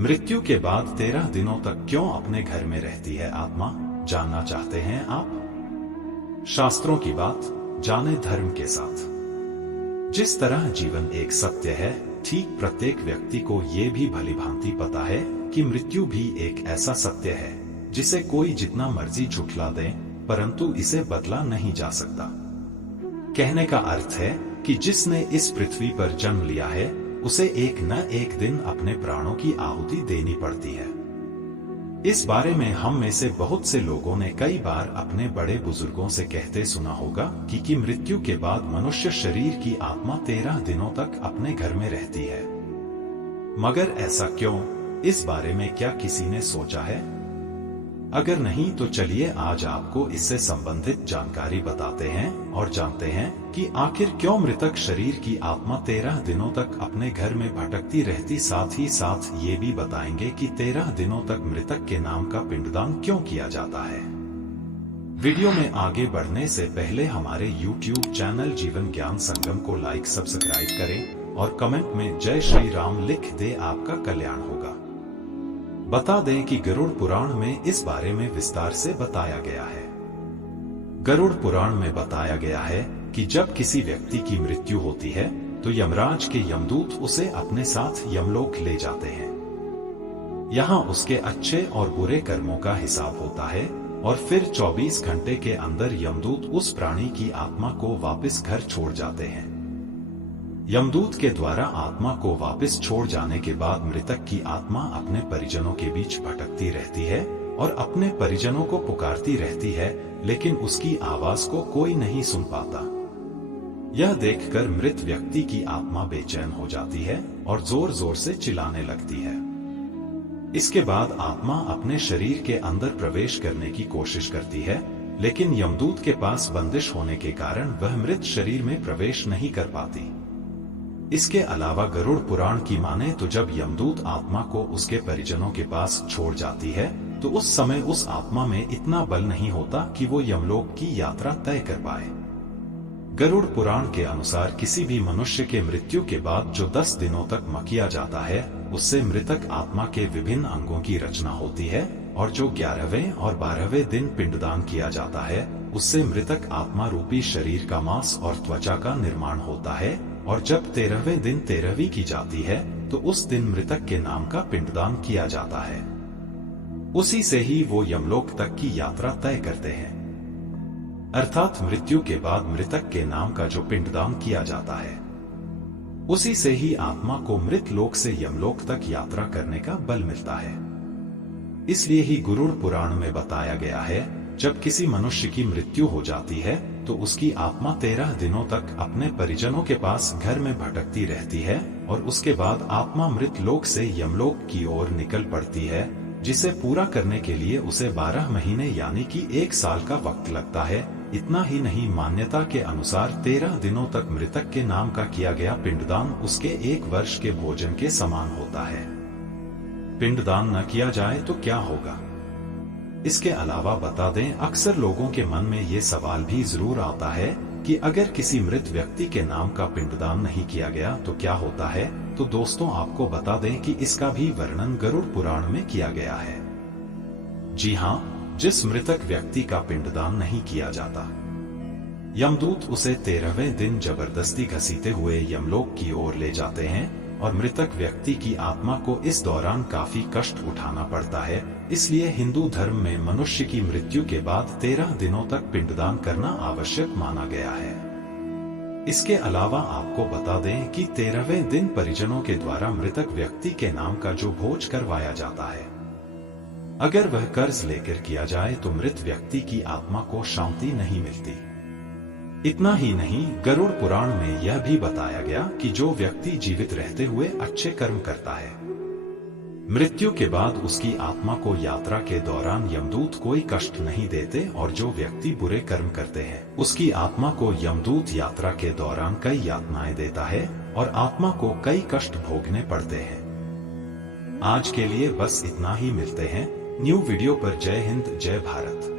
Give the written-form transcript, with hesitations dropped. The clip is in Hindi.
मृत्यु के बाद 13 दिनों तक क्यों अपने घर में रहती है आत्मा, जानना चाहते हैं आप? शास्त्रों की बात जाने धर्म के साथ। जिस तरह जीवन एक सत्य है, ठीक प्रत्येक व्यक्ति को ये भी भलीभांति पता है कि मृत्यु भी एक ऐसा सत्य है जिसे कोई जितना मर्जी झुठला दे, परंतु इसे बदला नहीं जा सकता। कहने का अर्थ है कि जिसने इस पृथ्वी पर जन्म लिया है उसे एक न एक दिन अपने प्राणों की आहुति देनी पड़ती है। इस बारे में हम में से बहुत से लोगों ने कई बार अपने बड़े बुजुर्गों से कहते सुना होगा कि मृत्यु के बाद मनुष्य शरीर की आत्मा 13 दिनों तक अपने घर में रहती है। मगर ऐसा क्यों? इस बारे में क्या किसी ने सोचा है? अगर नहीं तो चलिए आज आपको इससे संबंधित जानकारी बताते हैं और जानते हैं कि आखिर क्यों मृतक शरीर की आत्मा 13 दिनों तक अपने घर में भटकती रहती। साथ ही साथ ये भी बताएंगे कि 13 दिनों तक मृतक के नाम का पिंडदान क्यों किया जाता है। वीडियो में आगे बढ़ने से पहले हमारे YouTube चैनल जीवन ज्ञान संगम को लाइक सब्सक्राइब करें और कमेंट में जय श्री राम लिख दे, आपका कल्याण होगा। बता दें कि गरुड़ पुराण में इस बारे में विस्तार से बताया गया है। गरुड़ पुराण में बताया गया है कि जब किसी व्यक्ति की मृत्यु होती है तो यमराज के यमदूत उसे अपने साथ यमलोक ले जाते हैं। यहाँ उसके अच्छे और बुरे कर्मों का हिसाब होता है और फिर 24 घंटे के अंदर यमदूत उस प्राणी की आत्मा को वापस घर छोड़ जाते हैं। यमदूत के द्वारा आत्मा को वापस छोड़ जाने के बाद मृतक की आत्मा अपने परिजनों के बीच भटकती रहती है और अपने परिजनों को पुकारती रहती है, लेकिन उसकी आवाज को कोई नहीं सुन पाता। यह देखकर मृत व्यक्ति की आत्मा बेचैन हो जाती है और जोर जोर से चिल्लाने लगती है। इसके बाद आत्मा अपने शरीर के अंदर प्रवेश करने की कोशिश करती है, लेकिन यमदूत के पास बंदिश होने के कारण वह मृत शरीर में प्रवेश नहीं कर पाती। इसके अलावा गरुड़ पुराण की माने तो जब यमदूत आत्मा को उसके परिजनों के पास छोड़ जाती है तो उस समय उस आत्मा में इतना बल नहीं होता कि वो यमलोक की यात्रा तय कर पाए। गरुड़ पुराण के अनुसार किसी भी मनुष्य के मृत्यु के बाद जो 10 दिनों तक किया जाता है उससे मृतक आत्मा के विभिन्न अंगों की रचना होती है, और जो 11वें और 12वें दिन पिंडदान किया जाता है उससे मृतक आत्मा रूपी शरीर का मांस और त्वचा का निर्माण होता है, और जब 13वें दिन 13वीं की जाती है तो उस दिन मृतक के नाम का पिंडदान किया जाता है। उसी से ही वो यमलोक तक की यात्रा तय करते हैं। अर्थात मृत्यु के बाद मृतक के नाम का जो पिंडदान किया जाता है उसी से ही आत्मा को मृत लोक से यमलोक तक यात्रा करने का बल मिलता है। इसलिए ही गरुड़ पुराण में बताया गया है जब किसी मनुष्य की मृत्यु हो जाती है तो उसकी आत्मा 13 दिनों तक अपने परिजनों के पास घर में भटकती रहती है और उसके बाद आत्मा मृत लोक से यमलोक की ओर निकल पड़ती है, जिसे पूरा करने के लिए उसे 12 महीने यानी कि 1 साल का वक्त लगता है। इतना ही नहीं, मान्यता के अनुसार 13 दिनों तक मृतक के नाम का किया गया पिंडदान उसके 1 वर्ष के भोजन के समान होता है। पिंडदान न किया जाए तो क्या होगा? इसके अलावा बता दें, अक्सर लोगों के मन में ये सवाल भी जरूर आता है कि अगर किसी मृत व्यक्ति के नाम का पिंडदान नहीं किया गया तो क्या होता है। तो दोस्तों आपको बता दें कि इसका भी वर्णन गरुड़ पुराण में किया गया है। जी हाँ, जिस मृतक व्यक्ति का पिंडदान नहीं किया जाता यमदूत उसे 13वें दिन जबरदस्ती घसीटे हुए यमलोक की ओर ले जाते हैं और मृतक व्यक्ति की आत्मा को इस दौरान काफी कष्ट उठाना पड़ता है। इसलिए हिंदू धर्म में मनुष्य की मृत्यु के बाद 13 दिनों तक पिंडदान करना आवश्यक माना गया है। इसके अलावा आपको बता दें कि 13वें दिन परिजनों के द्वारा मृतक व्यक्ति के नाम का जो भोज करवाया जाता है, अगर वह कर्ज लेकर किया जाए तो मृत व्यक्ति की आत्मा को शांति नहीं मिलती। इतना ही नहीं, गरुड़ पुराण में यह भी बताया गया कि जो व्यक्ति जीवित रहते हुए अच्छे कर्म करता है, मृत्यु के बाद उसकी आत्मा को यात्रा के दौरान यमदूत कोई कष्ट नहीं देते, और जो व्यक्ति बुरे कर्म करते हैं उसकी आत्मा को यमदूत यात्रा के दौरान कई यातनाएं देता है और आत्मा को कई कष्ट भोगने पड़ते हैं। आज के लिए बस इतना ही, मिलते हैं न्यू वीडियो पर। जय हिंद, जय भारत।